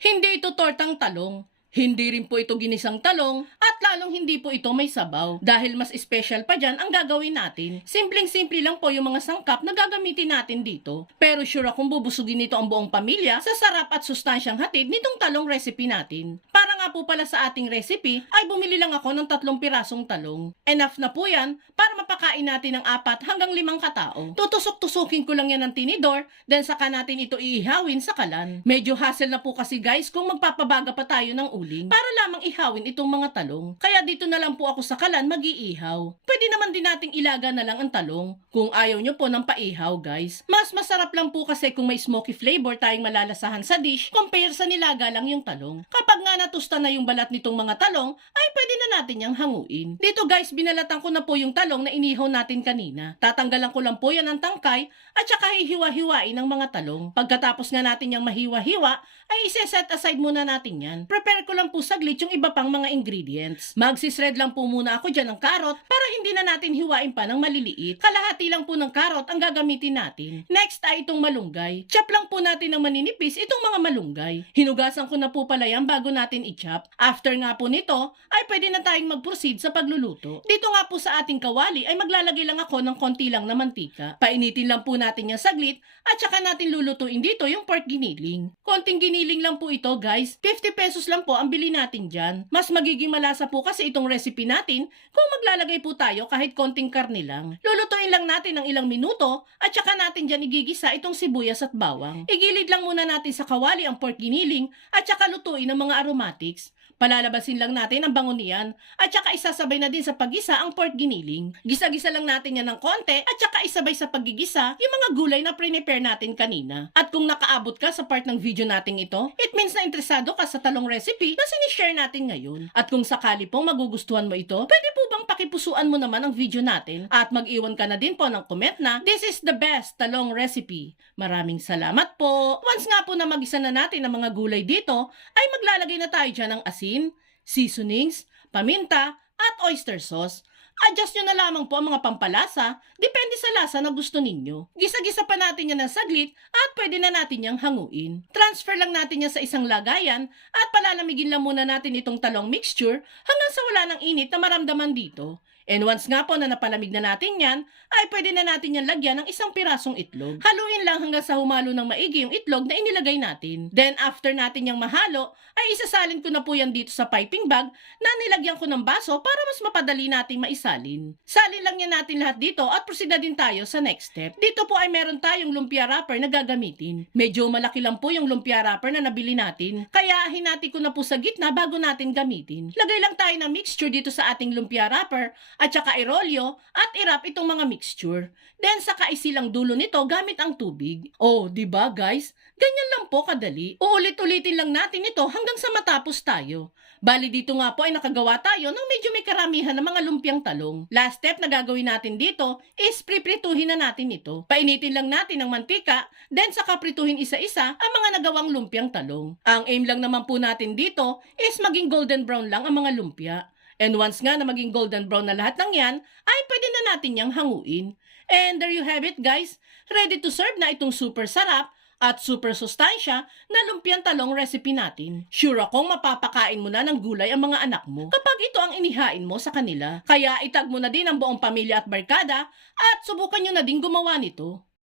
Hindi ito tortang talong. Hindi rin po ito ginisang talong at lalong hindi po ito may sabaw. Dahil mas special pa dyan ang gagawin natin. Simpleng-simple lang po yung mga sangkap na gagamitin natin dito. Pero sure akong bubusugin nito ang buong pamilya sa sarap at sustansyang hatid nitong talong recipe natin. Para nga po pala sa ating recipe ay bumili lang ako ng 3 pirasong talong. Enough na po yan para mapakain natin ng 4 hanggang 5 katao. Tutusok-tusukin ko lang yan ng tinidor, then saka natin ito iihawin sa kalan. Medyo hassle na po kasi guys kung magpapabaga pa tayo ng uling para lamang ihawin itong mga talong. Kaya dito na lang po ako sa kalan mag-iihaw. Pwede naman din nating ilaga na lang ang talong kung ayaw nyo po ng paihaw guys. Mas masarap lang po kasi kung may smoky flavor tayong malalasahan sa dish compare sa nilaga lang yung talong. Kapag nga natusta na yung balat nitong mga talong ay pwede na natin yang hanguin. Dito guys binalatan ko na po yung talong na inihaw natin kanina. Tatanggalan ko lang po yan ng tangkay at saka hihiwa-hiwain ng mga talong. Pagkatapos nga natin yang mahiwa-hiwa ay ise-set aside muna natin yan. Prepare ko lang po saglit yung iba pang mga ingredients. Magsisred lang po muna ako dyan ng karot para hindi na natin hiwain pa ng maliliit. Kalahati lang po ng karot ang gagamitin natin. Next ay itong malunggay. Chop lang po natin ng maninipis itong mga malunggay. Hinugasan ko na po pala yan bago natin i-chop. After nga po nito ay pwede na tayong mag-proceed sa pagluluto. Dito nga po sa ating kawali ay maglalagay lang ako ng konti lang na mantika. Painitin lang po natin yan saglit at saka natin lulutuin dito yung pork giniling. Konting giniling lang po ito guys. 50 pesos lang po ang bili natin dyan. Mas magiging malasa po kasi itong recipe natin kung maglalagay po tayo kahit konting karne lang. Lulutuin lang natin ng ilang minuto at saka natin dyan igigisa itong sibuyas at bawang. Igilid lang muna natin sa kawali ang pork giniling at saka lutuin ng mga aromatics. Palalabasin lang natin ang bango niyan at saka isasabay na din sa paggisa ang pork giniling. Gisa-gisa lang natin yan ng konti at saka isabay sa paggigisa yung mga gulay na prepare natin kanina. At kung nakaabot ka sa part ng video natin ito, it means na interesado ka sa talong recipe na sinishare natin ngayon. At kung sakali pong magugustuhan mo ito, pwede po bang pakipusuan mo naman ang video natin at mag-iwan ka na din po ng comment na this is the best talong recipe. Maraming salamat po. Once nga po na magisa na natin ang mga gulay dito, ay maglalagay na tayo dyan ng asin, seasonings, paminta, at oyster sauce. Adjust nyo na lamang po ang mga pampalasa, depende sa lasa na gusto ninyo. Gisa-gisa pa natin yan ng saglit at pwede na natin yang hanguin. Transfer lang natin yan sa isang lagayan at palalamigin lang muna natin itong talong mixture hanggang sa wala ng init na maramdaman dito. And once nga po na napalamig na natin yan, ay pwede na natin yan lagyan ng 1 pirasong itlog. Haluin lang hanggang sa humalo ng maigi yung itlog na inilagay natin. Then after natin yung mahalo, ay isasalin ko na po yan dito sa piping bag na nilagyan ko ng baso para mas mapadali natin maisalin. Salin lang yan natin lahat dito at proceed na din tayo sa next step. Dito po ay meron tayong lumpia wrapper na gagamitin. Medyo malaki lang po yung lumpia wrapper na nabili natin, kaya hinati ko na po sa gitna bago natin gamitin. Lagay lang tayo ng mixture dito sa ating lumpia wrapper at saka irolyo at irap itong mga mixture. Then saka isilang dulo nito gamit ang tubig. Oh, di ba guys? Ganyan lang po kadali. Uulit-ulitin lang natin ito hanggang sa matapos tayo. Bali dito nga po ay nakagawa tayo ng medyo may karamihan ng mga lumpiang talong. Last step na gagawin natin dito is priprituhin na natin ito. Painitin lang natin ang mantika, then saka prituhin isa-isa ang mga nagawang lumpiang talong. Ang aim lang naman po natin dito is maging golden brown lang ang mga lumpia. And once nga na maging golden brown na lahat ng yan, ay pwede na natin yang hanguin. And there you have it guys. Ready to serve na itong super sarap at super sustansya na lumpiang talong recipe natin. Sure akong mapapakain mo na ng gulay ang mga anak mo kapag ito ang inihain mo sa kanila. Kaya itag mo na din ang buong pamilya at barkada at subukan nyo na din gumawa nito.